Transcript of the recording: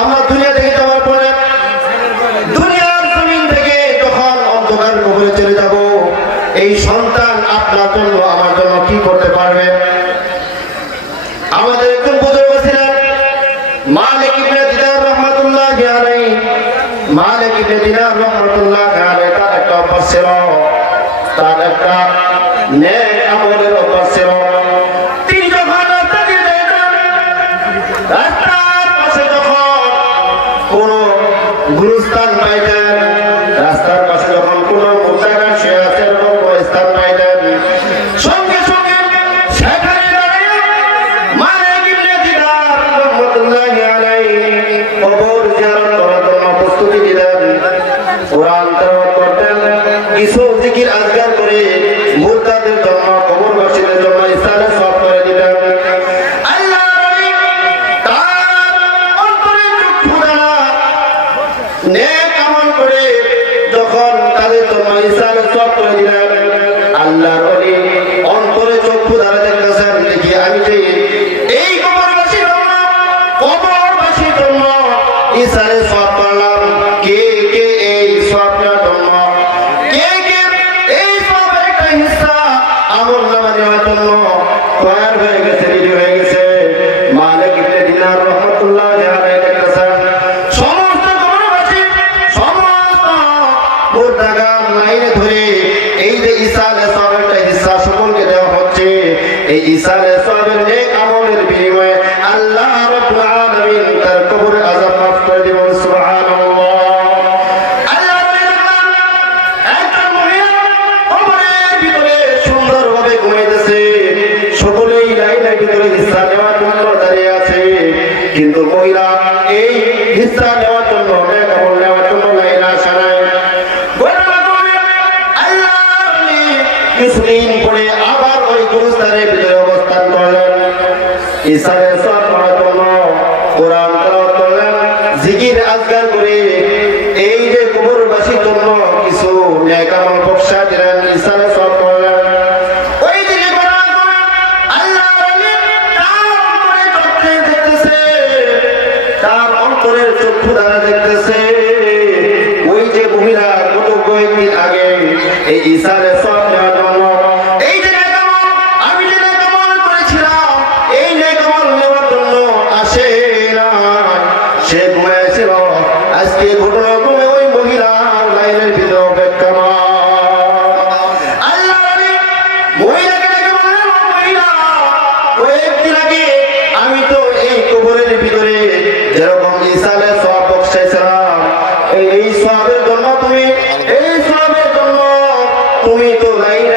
আমরা দুনিয়া থেকে যাওয়ার পরে দুনিয়ার জমিন থেকে যখন অন্ধকার কবরে চলে যাব, এই সন্তান আপনার জন্য আমার জন্য কি করতে পারবে? আমাদের একজন বুজুর্গ ছিলেন মালিক ইবনে দিনার রাহমাতুল্লাহি আলাইহি। মালিক ইবনে দিনার রাহমাতুল্লাহি আলাইহি তার একটা অভ্যাস ছিল, তার একটা নেক আমলের অভ্যাস ছিল। তিনি যখন রাস্তা দিয়ে যেতেন, রাস্তার পাশে যখন কোন গুরুস্থান পাইতেন, রাস্তার পাশে যখন কোন মুর্দাগার শুয়ে আছে এরকম কোন স্থান পাইতেন, সঙ্গে সঙ্গে সেখানে দাঁড়িয়ে মালিক ইবনে দিনার রাহমাতুল্লাহি আলাইহি কবর জিয়ারত করার জন্য প্রস্তুতি নিলেন। কোরআন তেলাওয়াত করতেন, কিছু জিকির আজকার করে মুর্দাদের জন্য, কবরবাসীদের জন্য ইসলামের সওয়াব করে দিতেন। আল্লাহর ওলি তার অন্তরে চক্ষু দ্বারা নেক আমল করে যখন তাদের জন্য ইসলামের সওয়াব করে দিলেন, আল্লাহর ওলি অন্তরে চক্ষু দ্বারা দেখতেছেন, দেখি আমি যে এই কবরবাসীর জন্য ইসলামের সওয়াব করলাম, কে কে এই সওয়াবটার জন্য, কে কে এই সওয়াবের একটা হিস্সা আমলনামা নেওয়ার জন্য তৈরি হয়ে গেছে, রেডি হয়ে গেছে। মালিক ইবনে দিনার রাহমাতুল্লাহি আলাইহি দেখতেছেন সমস্ত কবরবাসী, সমস্ত মুর্দাগান লাইনে ধরে এই যে ইসালের সওয়াবের একটা হিস্সা সকলকে দেওয়া হচ্ছে। এই ইসালের সওয়াবের নেক আমলের বিনিময়ে আল্লাহ রাব্বুল আলামিন তার কবরের আযাব মাফ করে দিবেন। সুবহানাল্লাহ। আল্লাহ একটা মহিলা কবরের ভিতরে সুন্দরভাবে ঘুমাইতেছে, সকলেই লাইনের ভিতরে হিস্সা নেওয়ার জন্য দাঁড়িয়ে আছে, কিন্তু মহিলা এই হিস্সা নেওয়ার জন্য, নেক আমল নেওয়ার জন্য লাইনে আসে নাই। কিছুদিন পরে আবার ওই গুরুস্থানের ভিতরে অবস্থান করলেন, ইসলামের সওয়াব করার জন্য কোরআন তেলাওয়াত করলেন, জিকির আজকার করে এই যে কবরবাসীর জন্য কিছু নেক আমল বখশা দিলেন, ইসলামের সওয়াব করলেন। ওই দিকে কোরআন করলেন, আল্লাহর ওলি তার অন্তরে চক্ষু দেখতেছে, তার অন্তরের চক্ষু দ্বারা দেখতেছে ওই যে মহিলা গত কয়েকদিন আগে এই ইসলামের সওয়াব নেওয়ার জন্য এই যে নেক আমল, আমি যে নেক আমল করেছিলাম, এই নেক আমল নেওয়ার জন্য আসে না, সে ঘুমাইছিল। আজকে ঘটনাক্রমে ওই মহিলা লাইনের ভিতরে অপেক্ষা। আল্লাহ মহিলাকে ডেকে বললেন, মহিলা, কয়েকদিন আগে আমি তো এই কবরের ভিতরে যেরকম ইসালের সওয়াব বখশাইছিলাম, এই সওয়াবের জন্য তুমি, এই সওয়াবের জন্য তুমি তো লাইনে